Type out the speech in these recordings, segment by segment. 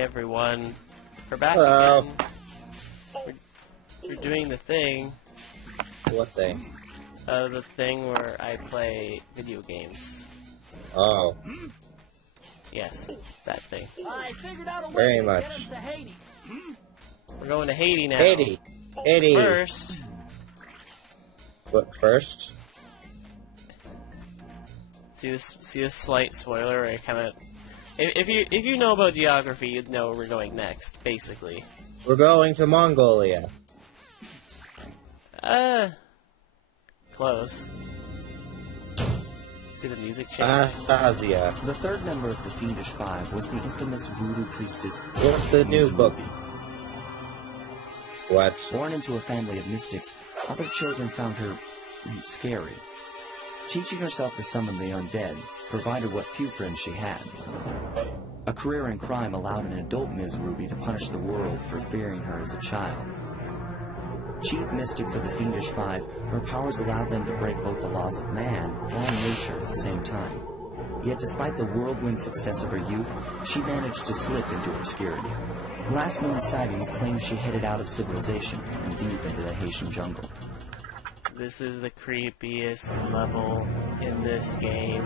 everyone. We're back Hello. again. We're doing the thing. What thing? The thing where I play video games. Oh. Yes, that thing. I figured out a way Very to much. get us to Haiti. We're going to Haiti now. Haiti. Haiti. First, What first? see this slight spoiler. I kind of, if you know about geography, you'd know where we're going next. Basically. We're going to Mongolia. Close. See the music change? Anastasia. The third member of the Fiendish Five was the infamous Voodoo priestess. What's the new Miss book? Ruby. What? Born into a family of mystics, other children found her scary. Teaching herself to summon the undead provided what few friends she had. A career in crime allowed an adult Ms. Ruby to punish the world for fearing her as a child. Chief mystic for the Fiendish Five, her powers allowed them to break both the laws of man and nature at the same time. Yet despite the whirlwind success of her youth, she managed to slip into obscurity. Last known sightings claim she headed out of civilization and deep into the Haitian jungle. This is the creepiest level in this game.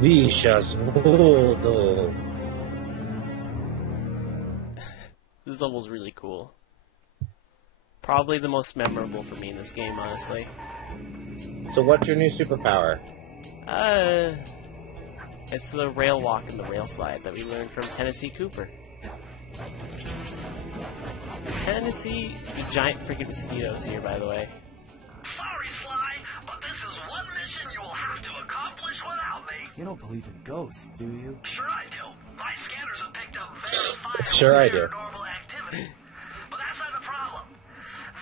Vicious Voodoo. This level's really cool. Probably the most memorable for me in this game, honestly. So what's your new superpower? It's the rail walk and the rail slide that we learned from Tennessee Cooper. Tennessee, the giant freaking mosquitoes here, by the way. Sorry, Sly, but this is one mission you will have to accomplish without me. You don't believe in ghosts, do you? Sure I do. My scanners have picked up verifiable Sure I do. paranormal activity. But that's not the problem.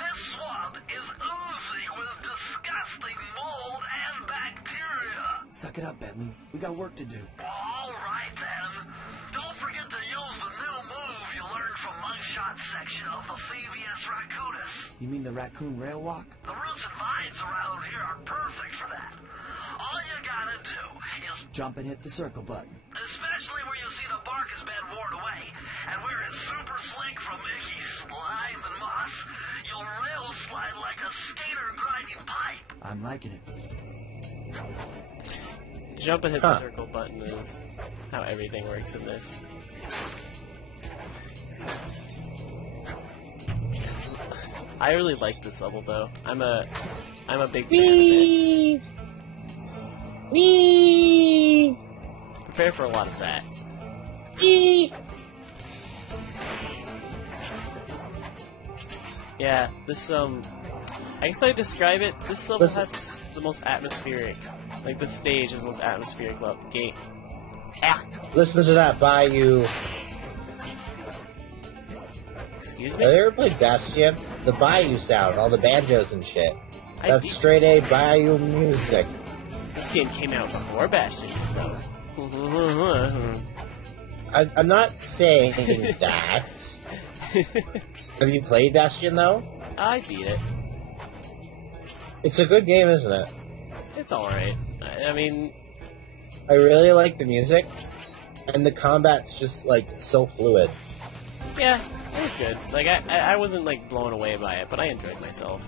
This swamp is oozing with disgusting mold and bacteria. Suck it up, Bentley. We got work to do. All right, then. Don't forget to use the new move you learned from Mugshot section of the Thevius Racoonus. You mean the raccoon rail walk? The roots and vines around here are perfect for that. All you gotta do is, Jump and hit the circle button. especially where you see the bark has been worn away, and where it's super slick from icky slime and moss, you'll rail slide like a skater grinding pipe. I'm liking it. Jump and hit Huh. the circle button is how everything works in this. I really like this level though. I'm a big fan of it. Wee. Wee. Prepare for a lot of that. Wee. Yeah, this I guess I describe it. This level has the most atmospheric, like the stage is the most atmospheric game. Ah, Listen to that Bayou. excuse Have me. you ever played Bastion? The Bayou sound, all the banjos and shit. I That's did- straight A Bayou music. This game came out before Bastion, though. I'm not saying that. Have you played Bastion though? I beat it. It's a good game, isn't it? It's alright. I mean, I really like the music, and the combat's just like so fluid. yeah, it was good. Like, I wasn't, like, blown away by it, but I enjoyed myself.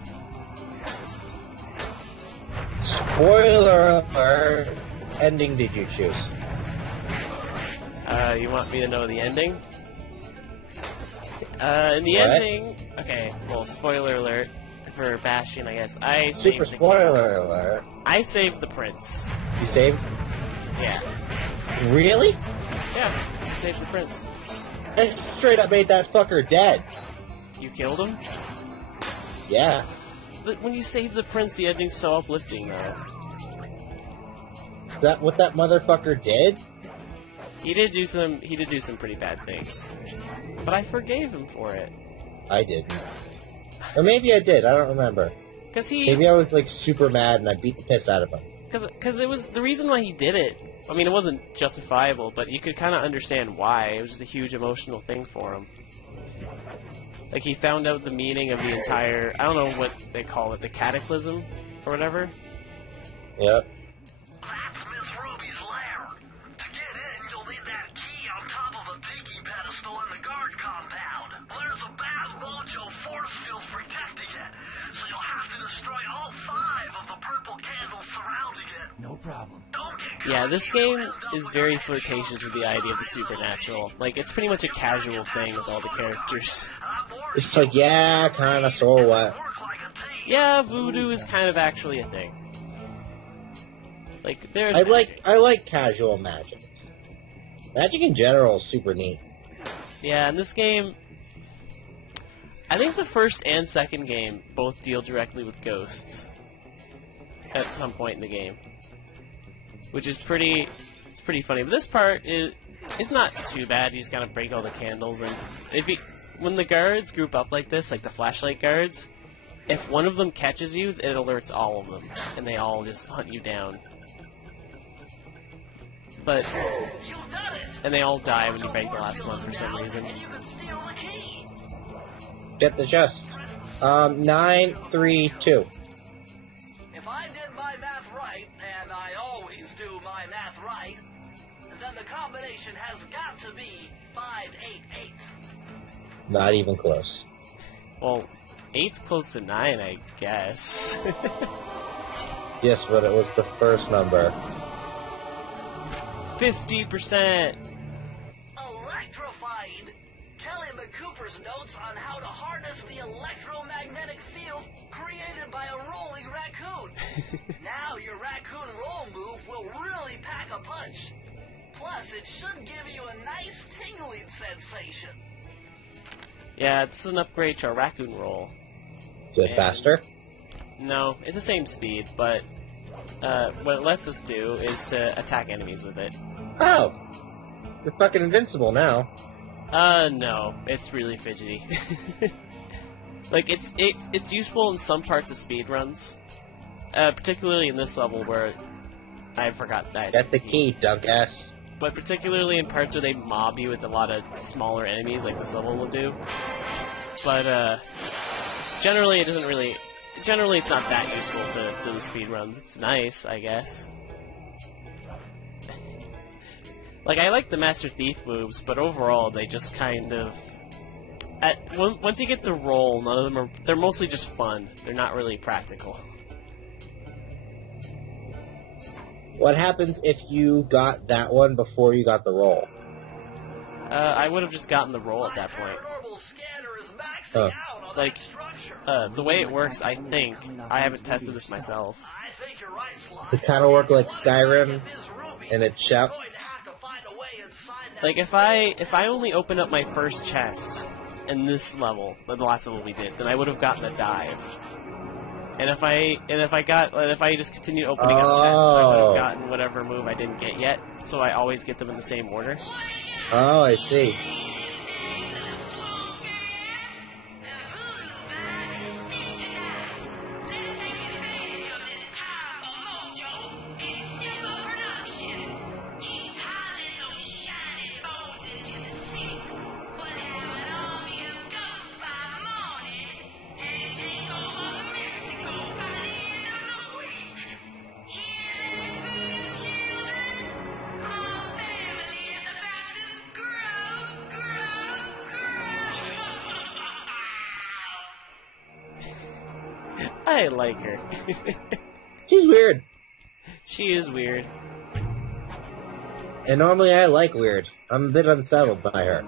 Spoiler alert! Ending did you choose? You want me to know the ending? In the What? ending... Okay, well, spoiler alert for Bastion, I guess. I Super saved the spoiler alert. I saved the prince. You saved? Yeah. Really? Yeah, I saved the prince. I straight up made that fucker dead. You killed him? Yeah. But when you save the prince, the ending's so uplifting, though. That what that motherfucker did? He did do some pretty bad things. But I forgave him for it. I didn't. Or maybe I did, I don't remember. Maybe I was like super mad and I beat the piss out of him. Because it was the reason why he did it. I mean, it wasn't justifiable, but you could kind of understand why. It was just a huge emotional thing for him. Like, he found out the meaning of the entire, I don't know what they call it, the cataclysm, or whatever. Yep. That's Miss Ruby's lair. To get in, you'll need problem. Yeah, this game is very flirtatious with the idea of the supernatural. Like, it's pretty much a casual thing with all the characters. It's like, yeah, kinda, so what? Yeah, voodoo is kind of actually a thing. Like, there's I like casual magic. Magic in general is super neat. Yeah, in this game, I think the first and second game both deal directly with ghosts at some point in the game, which is pretty funny. But this part it's not too bad. You just gotta break all the candles, and when the guards group up like this, like the flashlight guards, if one of them catches you, it alerts all of them, and they all just hunt you down. And they all die when you break the last one for some reason. Get the chest. 9, 3, 2. If I did my math right, and I always do my math right, then the combination has got to be 588. Not even close. Well, 8's close to 9, I guess. Yes, but it was the first number. 50%! Electrified! Kelly McCooper's notes on how to harness the electromagnetic field created by a rolling raccoon. Now your raccoon roll move will really pack a punch. Plus, it should give you a nice tingling sensation. Yeah, this is an upgrade to our raccoon roll. Is it faster? No, it's the same speed, but what it lets us do is to attack enemies with it. Oh! You're fucking invincible now. No. It's really fidgety. Like, it's useful in some parts of speedruns. Particularly in this level where I forgot that. Get the key, Dunkass. But particularly in parts where they mob you with a lot of smaller enemies, like this level will do. But, generally it doesn't really... Generally it's not that useful to the speedruns. It's nice, I guess. Like, I like the Master Thief moves, but overall they just kind of... Once you get the roll, none of them are... They're mostly just fun. They're not really practical. What happens if you got that one before you got the roll? I would have just gotten the roll at that point. Oh. Like, the way it works, I think, I haven't tested this myself. Does it kind of work like Skyrim, and it shouts? Like, if I only opened up my first chest in this level, the last level we did, then I would have gotten a dive. And if I just continued opening up chests, I would have gotten whatever move I didn't get yet. So I always get them in the same order. Oh, I see. I like her. She's weird. She is weird. And normally I like weird. I'm a bit unsettled by her.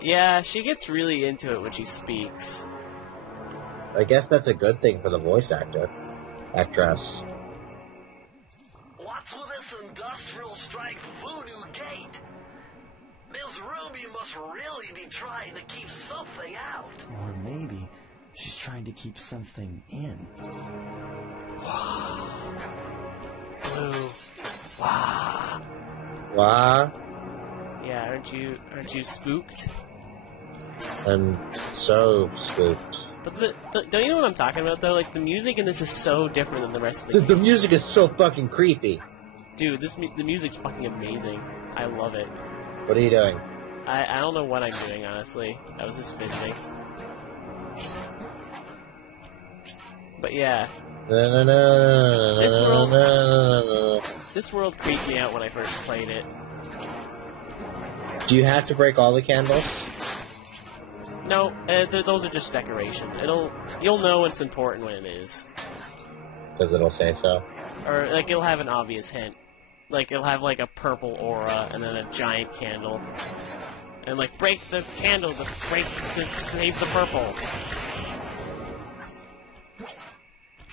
Yeah, she gets really into it when she speaks. I guess that's a good thing for the voice actress. What's with this industrial strike voodoo gate? Miss Ruby must really be trying to keep something out. Or maybe she's trying to keep something in. Blue. Wow. Wah. Yeah, aren't you spooked? I'm so spooked. But don't you know what I'm talking about though? Like, the music in this is so different than the rest of the game. The music is so fucking creepy. Dude, the music's fucking amazing. I love it. What are you doing? I don't know what I'm doing, honestly. I was just fidgeting. But yeah. This world creeped me out when I first played it. Do you have to break all the candles? No, those are just decoration. You'll know it's important when it is. Because it'll say so. Or, like, it'll have an obvious hint. Like, it'll have, like, a purple aura and then a giant candle. And, like, break the candle to save the purple.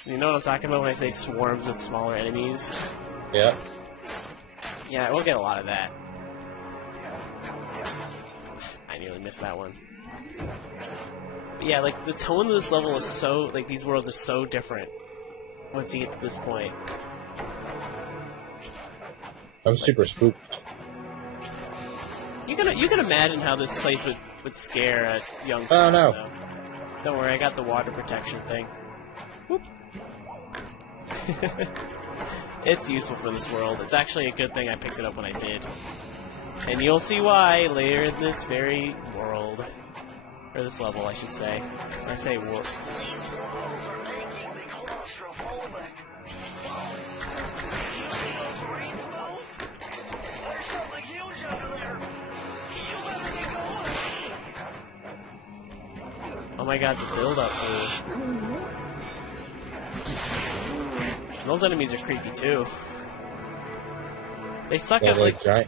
You know what I'm talking about when I say swarms with smaller enemies? Yep. Yeah, we'll get a lot of that. I nearly missed that one. But yeah, like, the tone of this level is so... Like, these worlds are so different once you get to this point. I'm super spooked. You can imagine how this place would scare a young Oh, child, no. though. Don't worry, I got the water protection thing. Whoop. It's useful for this world. It's actually a good thing I picked it up when I did. And you'll see why later in this very world. Or this level, I should say. When I say world. These walls are making me claustrophobic. You see those reeds move? There's something huge under there. You better get going. Oh my god, the build-up move. Those enemies are creepy too. They suck out, like... Giant.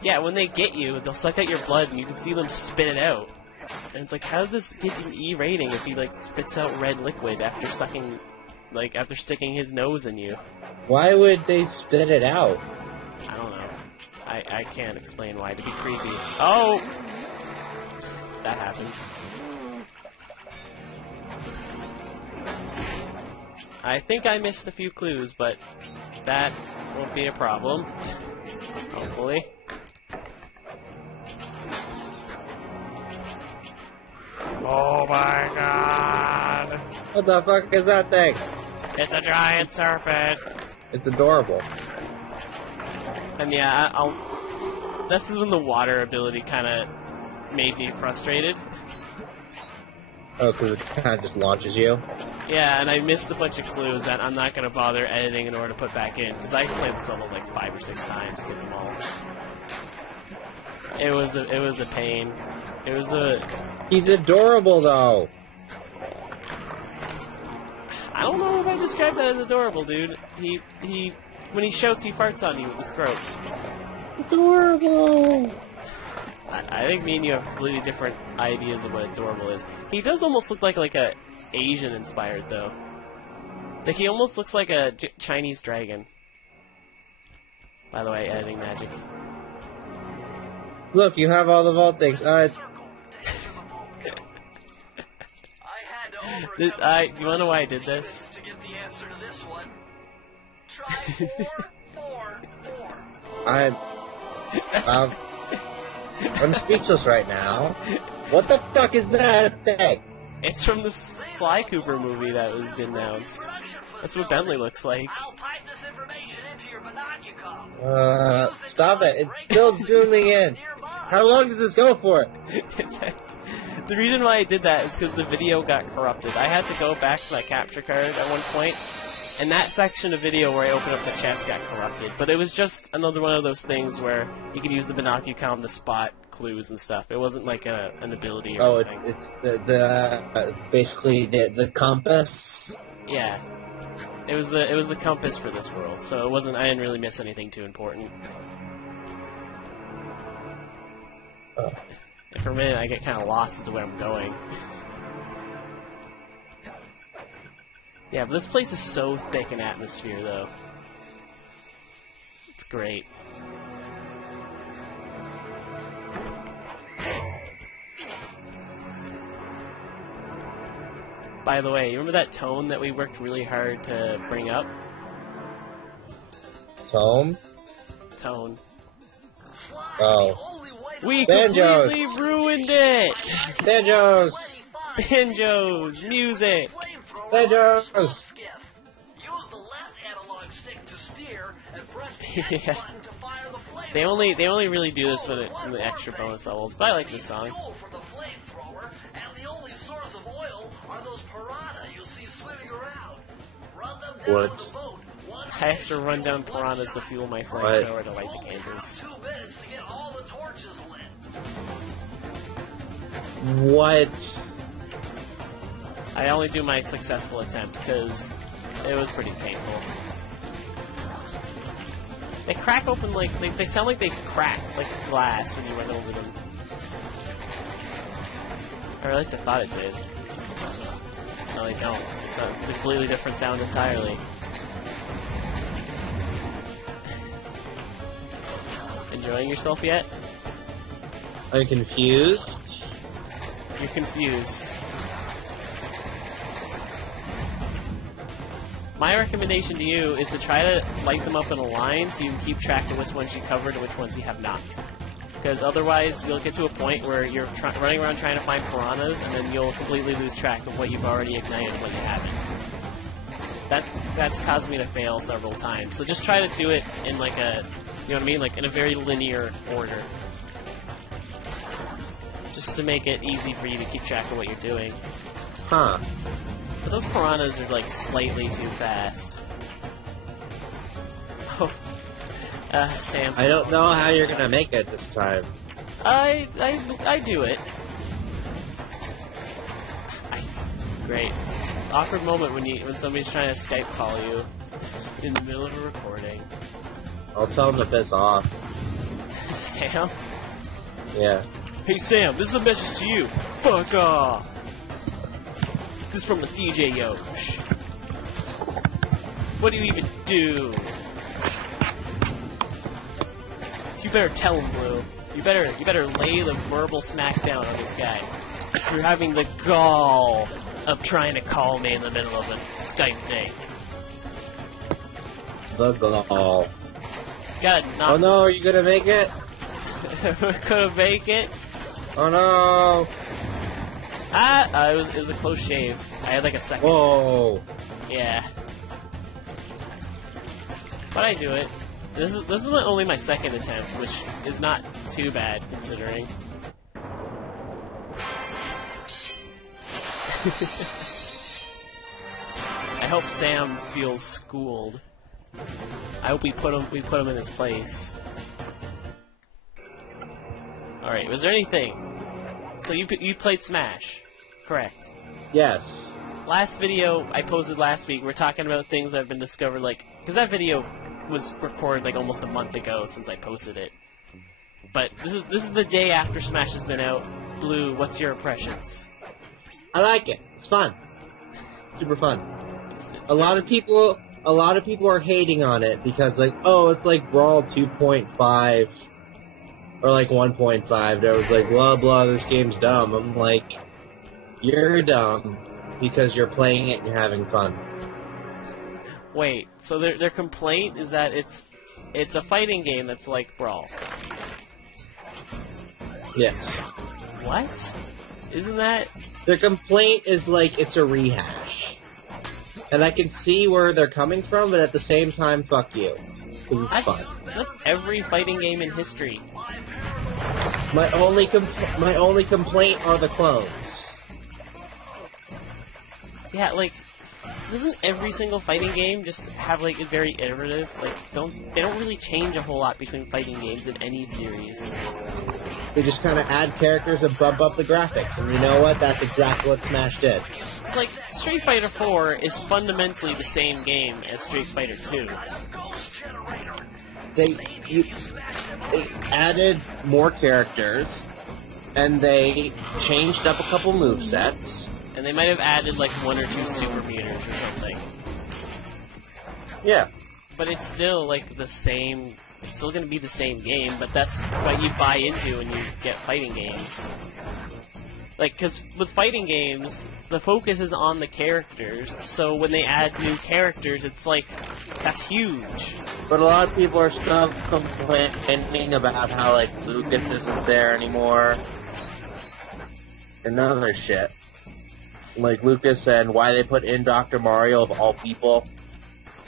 Yeah, when they get you, they'll suck out your blood and you can see them spit it out. And it's like, how does this get an E rating if he, like, spits out red liquid after sucking... Like, after sticking his nose in you? Why would they spit it out? I don't know. I can't explain why. To be creepy. Oh! That happened. I think I missed a few clues, but that won't be a problem. Hopefully. Oh my god! What the fuck is that thing? It's a giant serpent! It's adorable. And yeah, this is when the water ability kind of made me frustrated. Oh, because it kind of just launches you? Yeah, and I missed a bunch of clues that I'm not going to bother editing in order to put back in, because I played this level like 5 or 6 times to get them all. It was a pain. It was a... He's adorable, though! I don't know if I described that as adorable, dude. When he shouts, he farts on you with the scrote. Adorable! I think me and you have completely different ideas of what adorable is. He does almost look like a Asian inspired though. Like he almost looks like a Chinese dragon. By the way, editing magic. Look, you have all the vault things. Do you wanna know why I did this? To get the answer to this one. Try four. I'm speechless right now. What the fuck is that thing? It's from the Sly Cooper movie that was announced. That's what Bentley looks like. I'll pipe this information into your binocular. Stop it. It's still zooming in. How long does this go for? The reason why I did that is because the video got corrupted. I had to go back to my capture card at one point, and that section of video where I opened up the chest got corrupted. But it was just another one of those things where you could use the binocular to spot clues and stuff. It wasn't like an ability or anything. It's basically the compass. Yeah. It was the compass for this world, so it wasn't. I didn't really miss anything too important. For a minute, I get kind of lost as to where I'm going. Yeah, but this place is so thick in atmosphere, though. It's great. By the way, you remember that tone that we worked really hard to bring up? Tone? Tone. Oh. We Banjos. completely ruined it! Banjos! Banjos! Music! Banjos! Use the left analog stick to steer and press the X button to fire the flamethrower. They only really do this for the extra bonus levels, but I like this song. Fuel for the flamethrower, and the only source of oil are those piranha you see swimming around. Run them down What? the boat. I have to run down piranhas to fuel my flamethrower to light the candles. 2 minutes to get all the torches lit. What? I only do my successful attempt because It was pretty painful. They crack open like... They sound like they crack, like glass when you run over them. Or at least I thought it did. No, they don't. It's a completely different sound entirely. Enjoying yourself yet? I'm confused. You're confused. My recommendation to you is to try to light them up in a line so you can keep track of which ones you covered and which ones you have not. Because otherwise, you'll get to a point where you're running around trying to find piranhas, and then you'll completely lose track of what you've already ignited and what you haven't. That's caused me to fail several times. So just try to do it in like a, you know what I mean, like in a very linear order. Just to make it easy for you to keep track of what you're doing. Huh. But those piranhas are like slightly too fast. Oh. Sam. I don't know how you're gonna make it this time. I do it. Great. Awkward moment when somebody's trying to Skype call you in the middle of a recording. I'll tell them to piss off. Sam? Yeah. Hey Sam, this is a message to you. Fuck off. This is from the TheDJYosh. What do you even do? You better tell him, Blue. You better lay the verbal smackdown on this guy. You're having the gall of trying to call me in the middle of a Skype thing. The gall. God, oh no, are you gonna make it? Couldn't make it. Oh no! It was a close shave. I had like a second. Whoa! Yeah. But I do it. This is only my second attempt, which is not too bad considering. I hope Sam feels schooled. I hope we put him in his place. All right. Was there anything? So you played Smash, correct? Yes. Last video I posted last week, we're talking about things that have been discovered, like, because that video was recorded like almost a month ago since I posted it. But this is the day after Smash has been out. Blue, what's your impressions? I like it. It's fun. Super fun. A lot of people are hating on it because like, oh, it's like Brawl 2.5 or like 1.5. That was like, blah blah, this game's dumb. I'm like, you're dumb because you're playing it and you're having fun. Wait, so their complaint is that it's a fighting game that's like Brawl. Yes. What? Isn't that... Their complaint is like it's a rehash. And I can see where they're coming from, but at the same time, fuck you. 'Cause it's fun. That's every fighting game in history. My only complaint are the clones. Yeah, like, doesn't every single fighting game just have like a very iterative? Like, they don't really change a whole lot between fighting games in any series. They just kind of add characters and bump up the graphics, and you know what? That's exactly what Smash did. It's like, Street Fighter 4 is fundamentally the same game as Street Fighter 2. They added more characters, and they changed up a couple movesets. And they might have added like one or two super meters or something. Yeah. But it's still like the same... It's still going to be the same game, but that's what you buy into when you get fighting games. Like, because with fighting games, the focus is on the characters, so when they add new characters, it's like, that's huge. But a lot of people are still complaining about how, like, Lucas isn't there anymore. And other shit. Like Lucas and why they put in Dr. Mario of all people.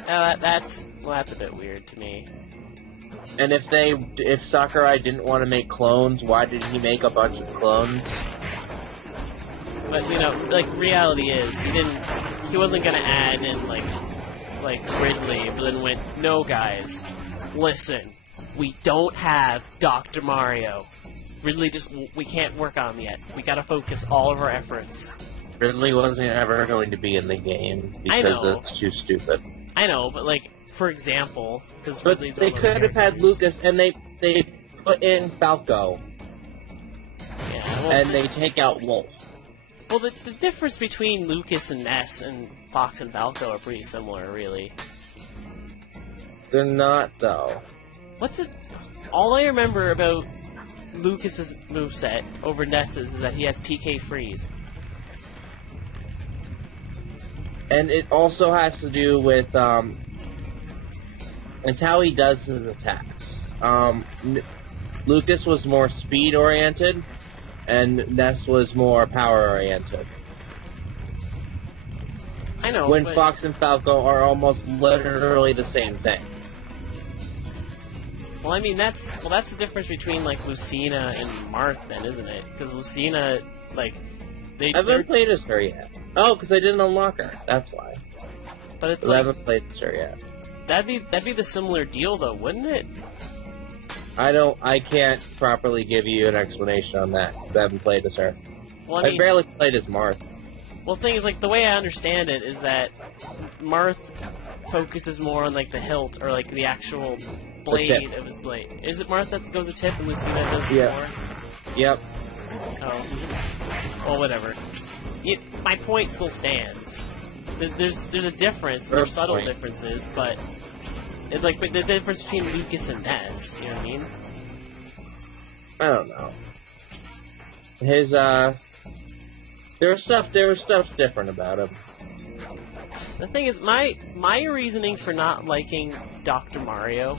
That's a bit weird to me. And if Sakurai didn't want to make clones, why did he make a bunch of clones? But, you know, like, reality is, he wasn't gonna add in, like Ridley, but then went, no guys, listen, we don't have Dr. Mario. Ridley we can't work on him yet. We gotta focus all of our efforts Ridley wasn't ever going to be in the game I because know. that's too stupid. I know, but like, for example, because But Ridley's they one of those could have had characters. Lucas, and they put in Falco, Yeah, well, and they take out Wolf. well, the difference between Lucas and Ness and Fox and Falco are pretty similar, really. They're not, though. What's it? All I remember about Lucas's moveset over Ness's is that he has PK freeze. And it also has to do with, it's how he does his attacks. Lucas was more speed-oriented, and Ness was more power-oriented. I know. When but, Fox and Falco are almost literally the same thing. well, I mean that's the difference between like Lucina and Marth, then, isn't it? Because Lucina, like, I haven't played as her yet. Oh, because I didn't unlock her. That's why. but it's I like haven't played as her yet. that'd be the similar deal, though, wouldn't it? I can't properly give you an explanation on that, because I haven't played as her. Well, I I mean, barely played as Marth. well, the thing is, like, the way I understand it is that Marth focuses more on like the hilt or like the actual blade tip. of his blade. Is it Marth that goes the tip and Lucina does the Yeah. more? Yep. Oh, well, whatever. My point still stands. There's a difference. Fair There's subtle point. differences, but it's like the difference between Lucas and Ness. You know what I mean? I don't know. His, there was stuff different about him. The thing is, my reasoning for not liking Dr. Mario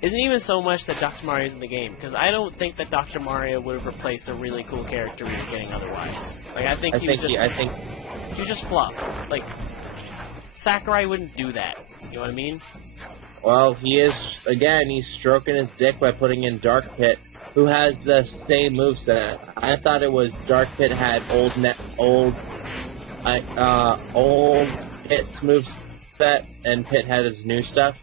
isn't even so much that Dr. Mario's in the game, because I don't think that Dr. Mario would have replaced a really cool character we were getting otherwise. Like, I think he would just flop. Like, Sakurai wouldn't do that. You know what I mean? Well, he's stroking his dick by putting in Dark Pit, who has the same moveset. I thought it was Dark Pit had old Pit's moveset, and Pit had his new stuff.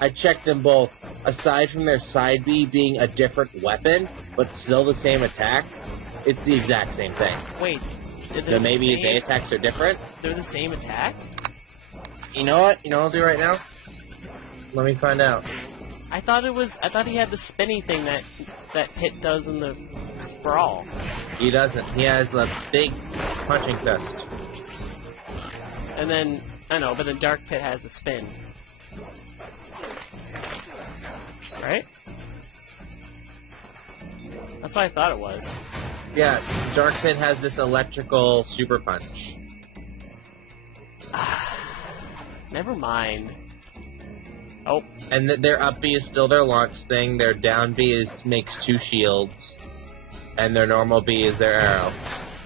I checked them both. Aside from their side B being a different weapon, but still the same attack, it's the exact same thing. Wait. So maybe his A attacks are different? They're the same attack? You know what? You know what I'll do right now? Let me find out. I thought he had the spinny thing that Pit does in the Sprawl. He doesn't. He has a big punching fist. And then, I know, but then Dark Pit has the spin. Right? That's what I thought it was. Yeah, Dark Pit has this electrical super punch. Never mind. Oh, And their up B is still their launch thing, their down B makes 2 shields, and their normal B is their arrow.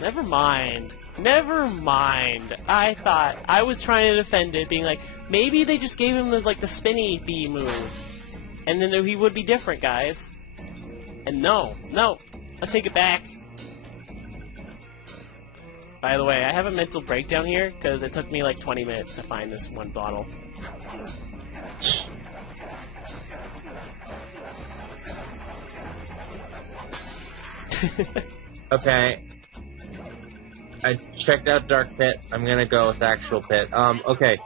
never mind. Never mind. I was trying to defend it, being like, maybe they just gave him the spinny B move. And then he would be different, guys. And no, I'll take it back. By the way, I have a mental breakdown here, because it took me like 20 minutes to find this one bottle. Okay. I checked out Dark Pit. I'm gonna go with actual Pit. Okay.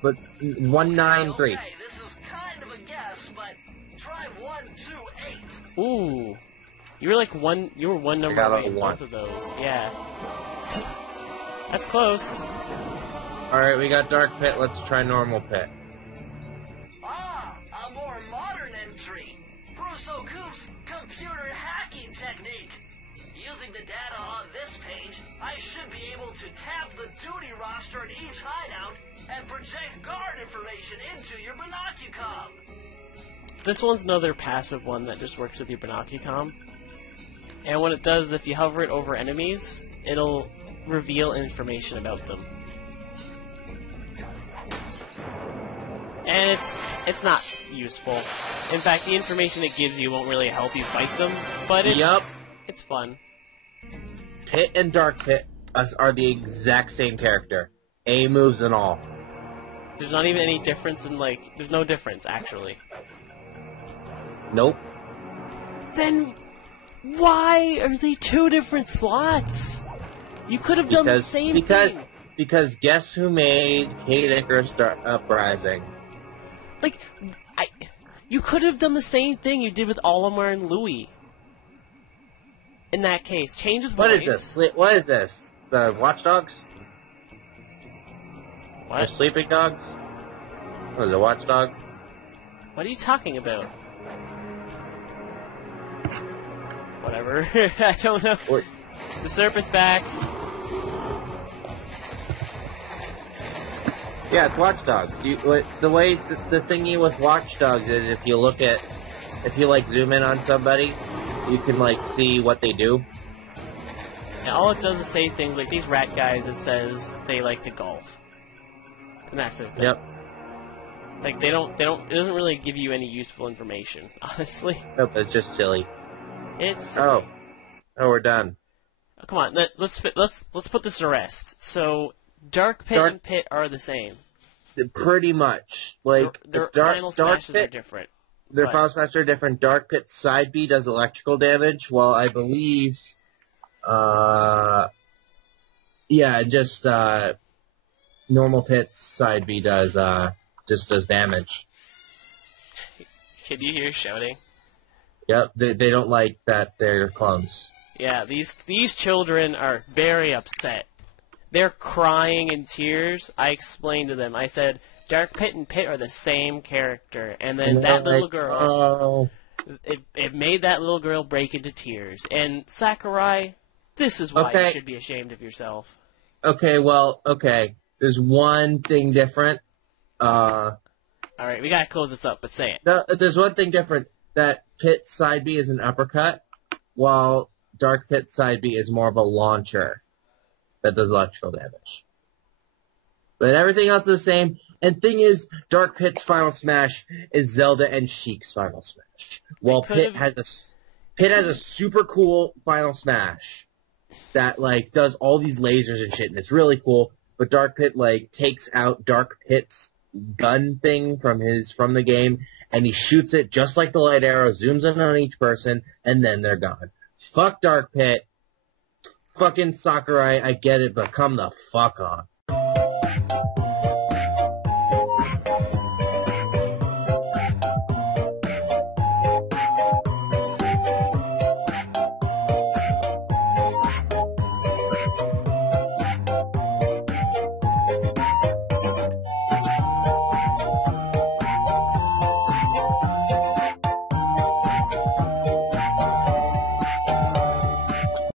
But 193. Okay, this is kind of a guess, but try 128. Ooh. You were one number got away a in one. both of those. Yeah. That's close. Alright, we got Dark Pit. Let's try normal Pit. Ah, a more modern entry. Bruce O'Coop's computer hacking technique. Using the data on this page, I should be able to tap the duty roster at each hideout and project guard information into your binocucom. This one's another passive one that just works with your binocucom. And what it does is if you hover it over enemies, it'll reveal information about them. And it's not useful. In fact, the information it gives you won't really help you fight them, but it's fun. Pit and Dark Pit are the exact same character. A moves and all. There's not even any difference in, there's no difference, actually. Nope. Then why are they two different slots? You could have done the same thing. Because guess who made Kate Icarus Uprising? Like, you could have done the same thing you did with Olimar and Louis. In that case, change his voice. What is this? Wait, what is this? The Watchdogs? What? The Sleeping Dogs? What is it, Watchdog? What are you talking about? Whatever. I don't know. What? The serpent's back. Yeah, it's Watchdogs. The thingy with Watchdogs is if you like zoom in on somebody, you can like see what they do. And all it does is say things like these rat guys. It says they like to golf, and that's it. Yep. Like they don't. It doesn't really give you any useful information, honestly. Nope, it's just silly. It's Oh, we're done. come on. Let's put this to rest. So Dark Pit and Pit are the same. Pretty much. Like Their Dark final smashes Pit, are different. Their but- final smashes are different. Dark Pit side B does electrical damage, while I believe, just normal Pit's side B does damage. Can you hear shouting? Yep, they don't like that they're clones. Yeah, these children are very upset. They're crying in tears. I explained to them. I said, Dark Pit and Pit are the same character. And then And that they're little like, girl, oh. it made that little girl break into tears. And Sakurai, this is why you should be ashamed of yourself. Okay. There's one thing different. Alright, we gotta close this up, but say it. There's one thing different. That Pit side B is an uppercut, while Dark Pit side B is more of a launcher that does electrical damage. But everything else is the same. And thing is, Dark Pit's final smash is Zelda and Sheik's final smash. While Pit has a super cool final smash that like does all these lasers and shit, and it's really cool. But Dark Pit like takes out Dark Pit's gun thing from the game, and he shoots it just like the light arrow, zooms in on each person, and then they're gone. Fuck Dark Pit. Fucking Sakurai, I get it, but come the fuck on.